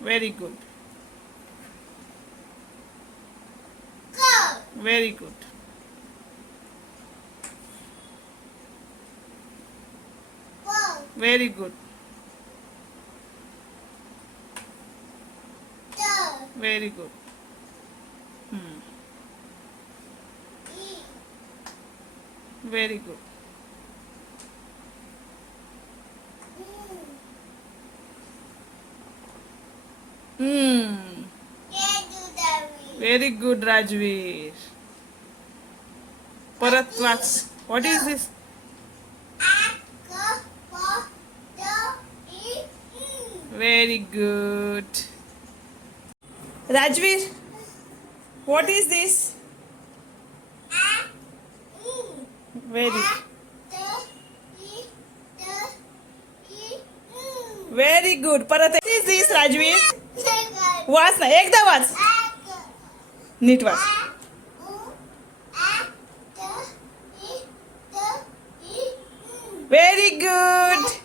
Very good. Very good. Very good. Very good. Hmm. Very good. Hmm. Very good, Rajveer. परत watch. What is this? Very good. Rajveer, what is this? Very, very good. परत what is this, Rajveer? वाच ना, एकदा वाच. नीट वाच. Very good.